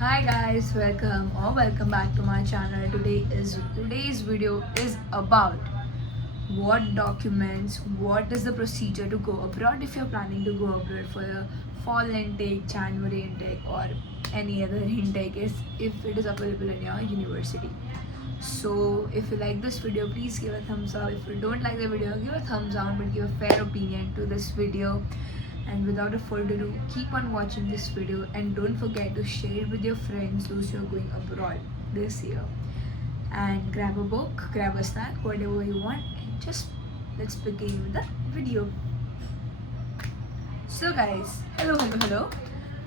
Hi guys, welcome back to my channel. Today's video is about what documents, what is the procedure to go abroad if you're planning to go abroad for a fall intake, January intake, or any other intake is if it is available in your university. So if you like this video, please give a thumbs up. If you don't like the video, give a thumbs down, but give a fair opinion to this video. And without a further ado, keep on watching this video and don't forget to share it with your friends those who are going abroad this year. And grab a book, grab a snack, whatever you want, and just let's begin with the video. So guys, hello.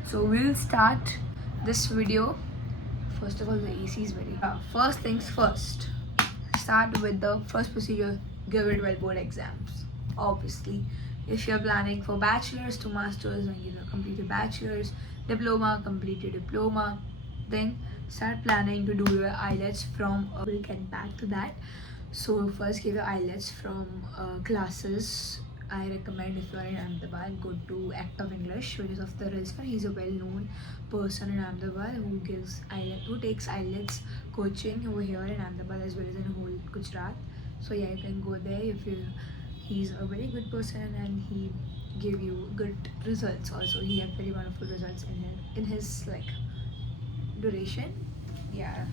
So we'll start this video. First of all, the AC is very first things first, start with the first procedure. Give it well board exams. Obviously, if you're planning for bachelor's to master's and complete your bachelor's, diploma, complete your diploma, then start planning to do your IELTS from we'll get back to that. So first give your IELTS from classes. I recommend if you are in Ahmedabad, go to Act of English, which is of the Rizwan. He's a well-known person in Ahmedabad who gives IELTS, who takes IELTS coaching over here in Ahmedabad as well as in whole Gujarat. So yeah, you can go there if you. He's a very good person and he give you good results. Also, he had very wonderful results in his like duration. Yeah.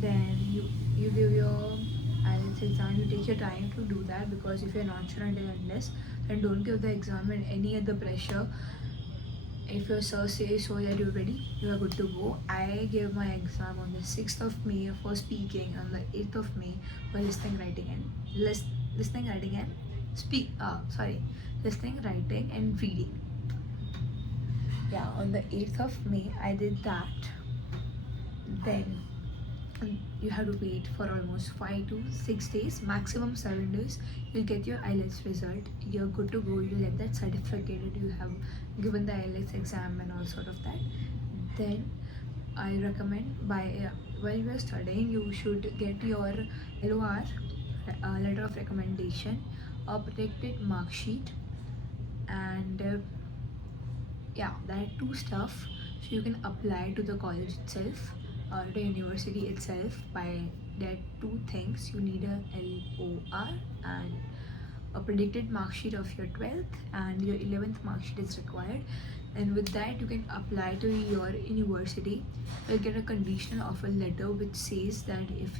Then you give your IELTS exam. You take your time to do that because if you're not sure until unless, then don't give the exam in any other pressure. If your sir says so that you're ready, you are good to go. I gave my exam on the 6th of May for speaking, on the 8th of May for listening, writing, and listening, writing, and listening, writing, and reading. Yeah, on the 8th of May I did that. Then you have to wait for almost 5 to 6 days, maximum 7 days. You'll get your IELTS result. You're good to go. You'll get that certificate that you have given the IELTS exam and all sort of that. Then I recommend while you're studying, you should get your LOR, letter of recommendation, a protected mark sheet, and yeah, that two stuff. So you can apply to the college itself, the university itself. By that two things, you need a LOR and a predicted mark sheet of your 12th, and your 11th mark sheet is required. And with that you can apply to your university. You'll get a conditional offer letter which says that if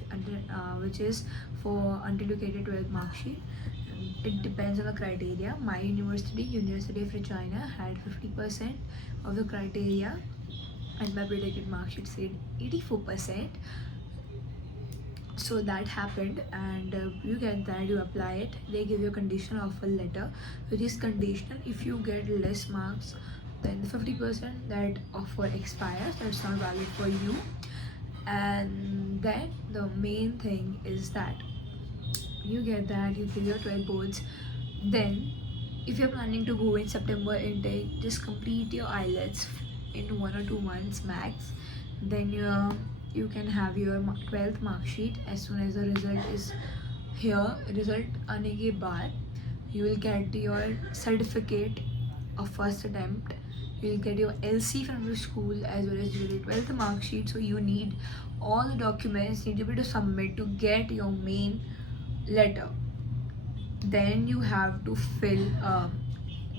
which is for until you get a 12th mark sheet. It depends on the criteria. My University of Regina, had 50% of the criteria and my predicted mark sheet said 84%. So that happened, and you get that, you apply it, they give you a conditional offer letter which is conditional. If you get less marks, then the 50% that offer expires, that's not valid for you. And then the main thing is that you get that, you give your 12 boards. Then if you're planning to go in September intake, just complete your IELTS in 1 or 2 months max. Then you can have your 12th mark sheet. As soon as the result is here, result aane ke baad, you will get your certificate of first attempt. You will get your LC from your school as well as your 12th mark sheet. So you need all the documents need to be to submit to get your main letter. Then you have to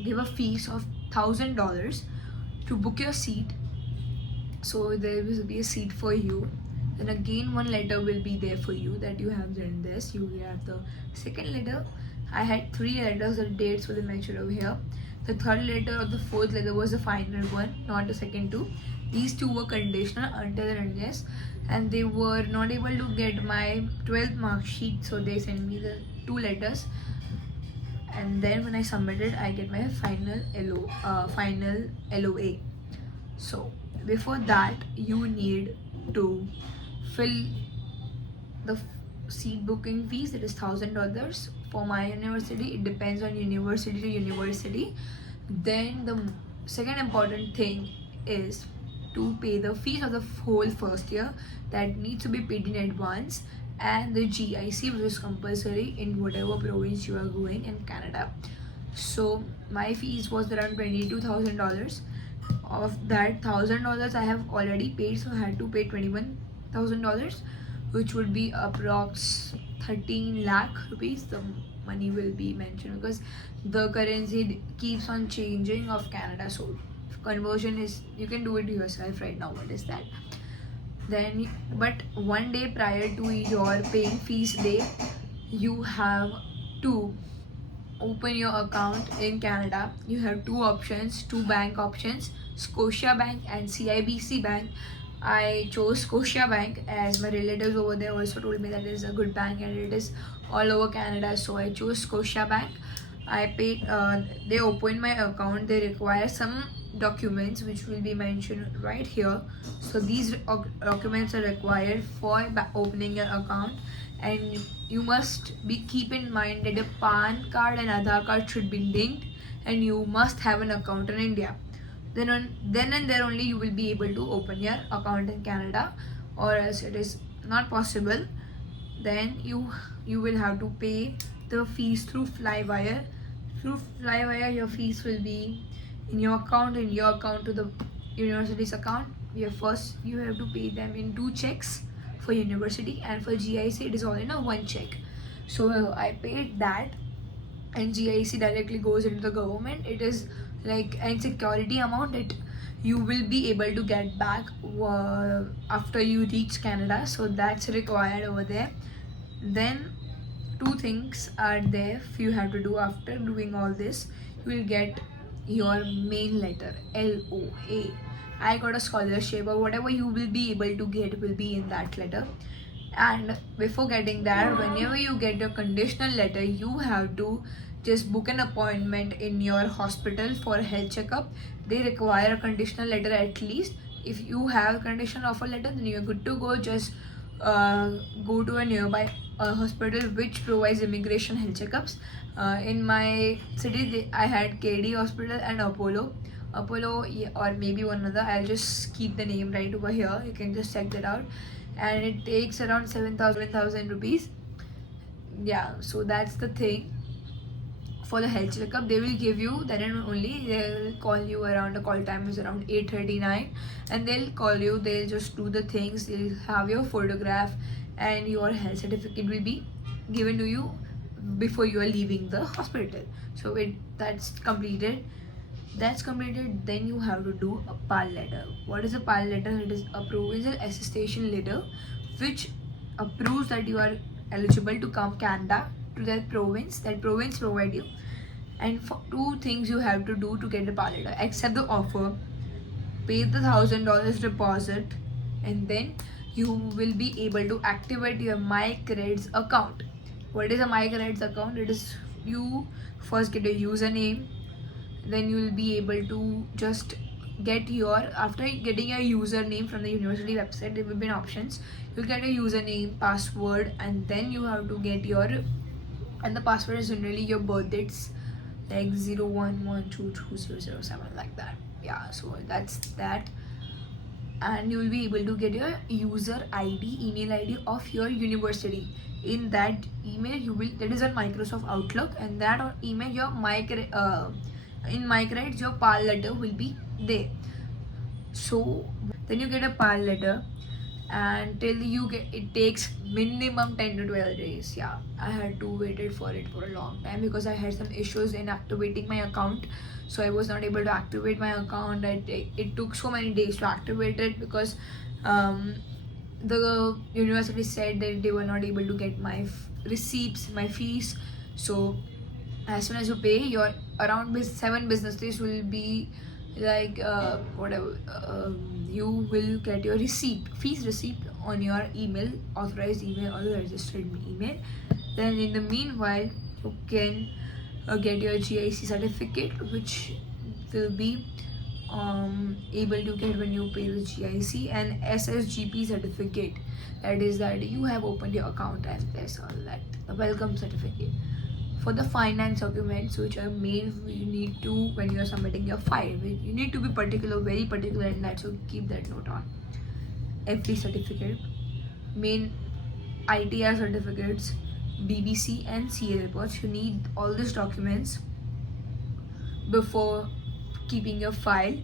give a fees of $1,000 to book your seat. So there will be a seat for you. Then again one letter will be there for you that you have done this. You have the second letter. I had 3 letters, the dates will be mentioned over here. The third letter or the fourth letter was the final one, not the second two. These two were conditional until and unless, and they were not able to get my 12th mark sheet, so they sent me the 2 letters. And then when I submitted, I get my final LOA. So before that, you need to fill the seat booking fees. It is $1,000 for my university. It depends on university to university. Then the second important thing is to pay the fees of the whole first year, that needs to be paid in advance, and the GIC, which is compulsory in whatever province you are going in Canada. So my fees was around $22,000. of that $1,000 I have already paid, so I had to pay $21,000, which would be approx 13 lakh rupees. The money will be mentioned because the currency keeps on changing of Canada, so conversion is, you can do it yourself right now what is that. Then but one day prior to your paying fees day, you have to open your account in Canada. You have two options, two bank options, Scotia Bank and CIBC Bank. I chose Scotia Bank as my relatives over there also told me that it is a good bank and it is all over Canada, so I chose Scotia Bank. I paid, they opened my account. They require some documents which will be mentioned right here. So these documents are required for opening your account, and you must be keep in mind that your PAN card and Aadhaar card should be linked, and you must have an account in India. Then and there only you will be able to open your account in Canada, or else it is not possible. Then you will have to pay the fees through Flywire. Through Flywire, your fees will be in your account to the university's account. You have to pay them in two checks for university, and for GIC it is all in a one check. So I paid that, and GIC directly goes into the government. It is like an security amount that you will be able to get back after you reach Canada, so that's required over there. Then two things are there you have to do after doing all this. You will get your main letter, LOA. I got a scholarship, or whatever you will be able to get will be in that letter. And before getting that, whenever you get your conditional letter, you have to just book an appointment in your hospital for a health checkup. They require a conditional letter at least. If you have a conditional offer letter, then you're good to go. Just go to a nearby hospital which provides immigration health checkups. In my city, I had KD Hospital and Apollo, or maybe one other. I'll just keep the name right over here. You can just check that out. And it takes around 7,000 rupees. Yeah, so that's the thing. For the health checkup, they will give you, then and only they will call you around, the call time is around 8:39, and they'll call you, they'll just do the things, they'll have your photograph, and your health certificate will be given to you before you are leaving the hospital. So that's completed. Then you have to do a PAL letter. What is a PAL letter? It is a provincial attestation letter which approves that you are eligible to come Canada, to that province provide you. And for two things you have to do to get the PAL letter: accept the offer, pay the $1,000 deposit, and then you will be able to activate your MyCredits account. What is a MyCredits account? It is, you first get a username, then you will be able to just get your, after getting your username from the university website, there will be options. You'll get a username, password, and then you have to get your, and the password is generally your birth dates, like 01122007, like that. Yeah, so that's that. And you will be able to get your user ID, email ID of your university. In that email you will, that is on Microsoft Outlook, and that on email your in MyCredits your PAL letter will be there. So then you get a PAL letter, and till you get, it takes minimum 10 to 12 days. Yeah, I had to waited for it for a long time because I had some issues in activating my account, so I was not able to activate my account. It took so many days to activate it because the university said that they were not able to get my receipts, my fees. So as soon as you pay, your around 7 business days will be like whatever, you will get your fees receipt on your email, authorized email or registered email. Then in the meanwhile you can get your GIC certificate, which will be able to get when you pay the GIC, and SSGP certificate, that is that you have opened your account, and there's all that, a welcome certificate. For the finance documents which are made, you need to, when you are submitting your file, you need to be particular, very particular in that, so keep that note on every certificate. Main ITR certificates, BBC and CA reports, you need all these documents before keeping your file.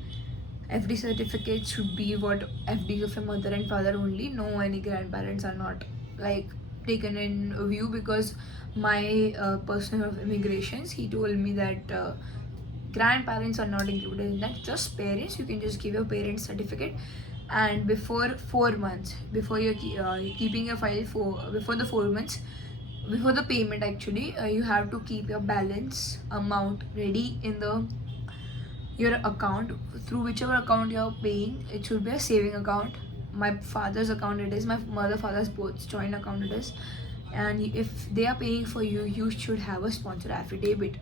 FD certificate should be what FD of your mother and father only. No, any grandparents are not like taken in view, because my person of immigrations, he told me that grandparents are not included in that, just parents. You can just give your parents certificate, and before 4 months, before you're keeping your file for before the 4 months, before the payment actually, you have to keep your balance amount ready in the your account, through whichever account you're paying. It should be a saving account. My father's account it is, my mother father's both joint account it is. And if they are paying for you, you should have a sponsor affidavit.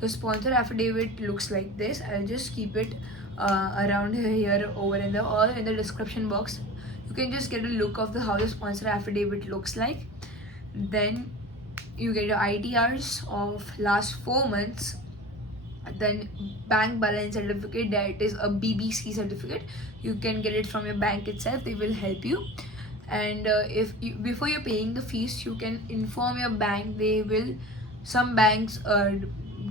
The sponsor affidavit looks like this. I'll just keep it around here over in the or in the description box. You can just get a look of the how the sponsor affidavit looks like. Then you get your ITRs of last 4 months. Then bank balance certificate, that is a BBC certificate. You can get it from your bank itself, they will help you. And if you, before you're paying the fees, you can inform your bank. They will, some banks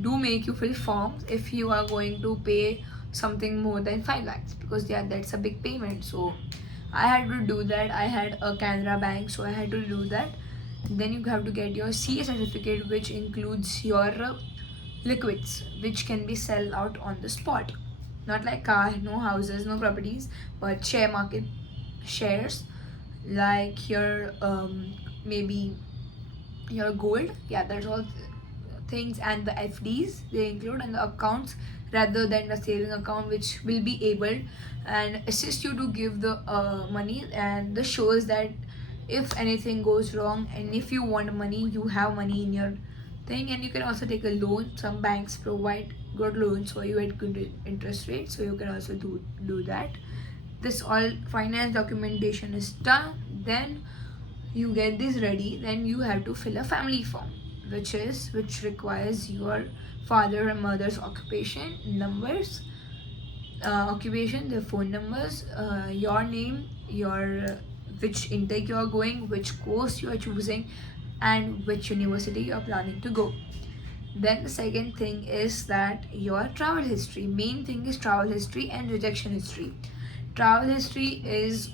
do make you fill forms if you are going to pay something more than 5 lakhs, because yeah, that's a big payment. So I had to do that. I had a Canara bank, so I had to do that. Then you have to get your CA certificate, which includes your liquids, which can be sold out on the spot. Not like car, no houses, no properties, but share market shares, like your maybe your gold. Yeah, that's all things. And the FDs they include, and the accounts, rather than the saving account, which will be able and assist you to give the money. And this shows that if anything goes wrong and if you want money, you have money in your thing. And you can also take a loan. Some banks provide good loans for you at good interest rate, so you can also do that. This all finance documentation is done. Then you get this ready. Then you have to fill a family form, which requires your father and mother's occupation, numbers, occupation, their phone numbers, your name, your which intake you are going, which course you are choosing, and which university you are planning to go. Then the second thing is that your travel history. Main thing is travel history and rejection history. Travel history is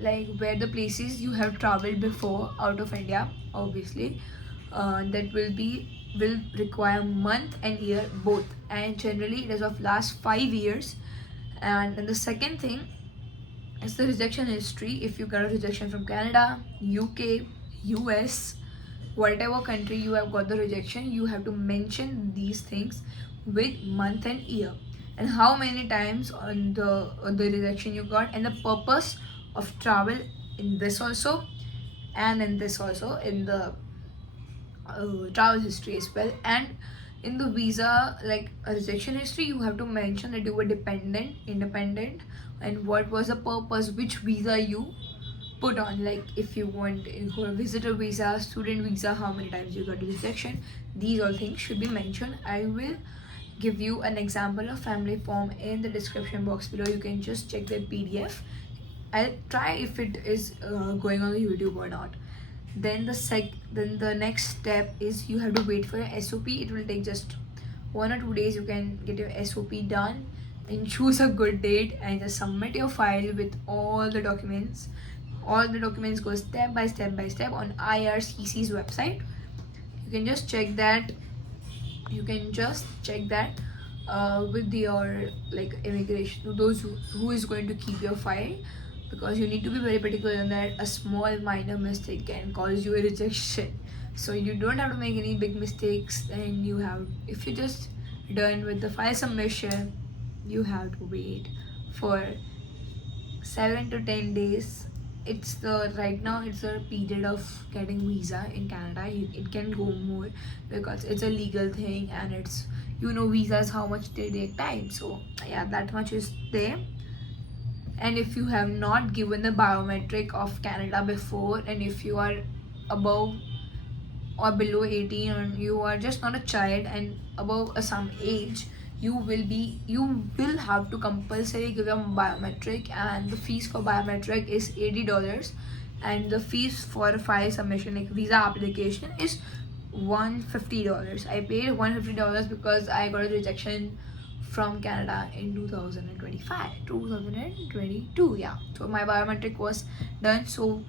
like where the places you have traveled before out of India, obviously. That will require month and year both, and generally it is of last 5 years. And then the second thing is the rejection history. If you got a rejection from Canada, UK, US, whatever country you have got the rejection, you have to mention these things with month and year, and how many times on the rejection you got, and the purpose of travel in this also, and in this also, in the travel history as well. And in the visa, like a rejection history, you have to mention that you were dependent, independent, and what was the purpose, which visa you put on. Like if you want for a visitor visa, student visa, how many times you got rejection. These all things should be mentioned. I will give you an example of family form in the description box below. You can just check the PDF. I'll try if it is going on the YouTube or not. Then the next step is you have to wait for your SOP. It will take just 1 or 2 days. You can get your SOP done and choose a good date and just submit your file with all the documents. All the documents go step by step on IRCC's website. You can just check that. With your like immigration, those who is going to keep your file, because you need to be very particular on that. A small minor mistake can cause you a rejection, so you don't have to make any big mistakes. And you have, if you just done with the file submission, you have to wait for 7 to 10 days. It's the right now it's a period of getting visa in Canada. It can go more because it's a legal thing, and it's, visas how much they take time. So yeah, that much is there. And if you have not given the biometric of Canada before, and if you are above or below 18, or you are just not a child and above some age, you will have to compulsory give a biometric. And the fees for biometric is $80, and the fees for file submission, like visa application, is $150. I paid $150 because I got a rejection from Canada in 2022. Yeah, so my biometric was done. So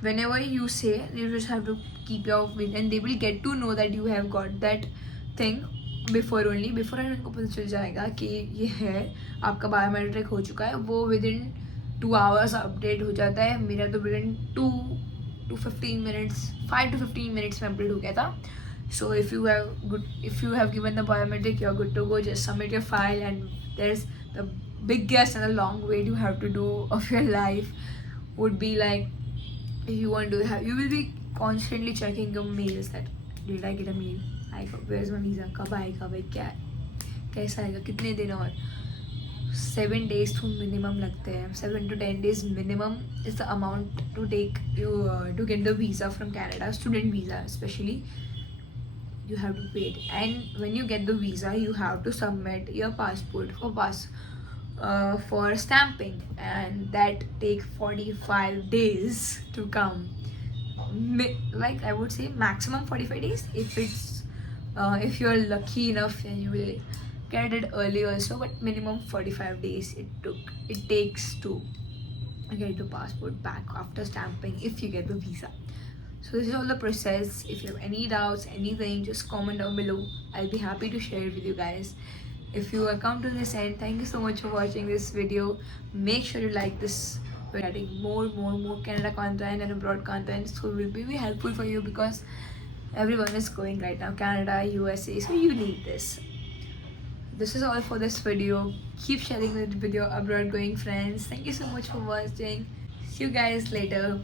whenever you say, you just have to keep your win, and they will get to know that you have got that thing before only. Before उनको पता चल जाएगा कि ये है, आपका biometric हो चुका है. वो within 2 hours अपडेट हो जाता है. मेरा तो within 2 to 15 minutes, 5 to 15 minutes में अपडेट हो गया था. So if you have given the biometric, you're good to go. Just submit your file, and there's the biggest and a long wait you have to do of your life would be like, if you want to have, you will be constantly checking your mails that did I get a mail, where's my visa, कब आएगा भाई, क्या कैसा आएगा, कितने दिन और 7 days to minimum लगते हैं. 7 to 10 days minimum is the amount to take you to get the visa from Canada, student visa especially. You have to wait, and when you get the visa you have to submit your passport for stamping, and that take 45 days to come. Like I would say maximum 45 days if you're lucky enough, and you will get it early also, but minimum 45 days it takes to get the passport back after stamping if you get the visa. So this is all the process. If you have any doubts, anything, just comment down below. I'll be happy to share it with you guys. If you have come to this end, thank you so much for watching this video. Make sure you like this. We're adding more Canada content and abroad content, so it will be helpful for you because everyone is going right now, Canada, USA, so you need this. This is all for this video. Keep sharing this video, abroad going friends. Thank you so much for watching. See you guys later.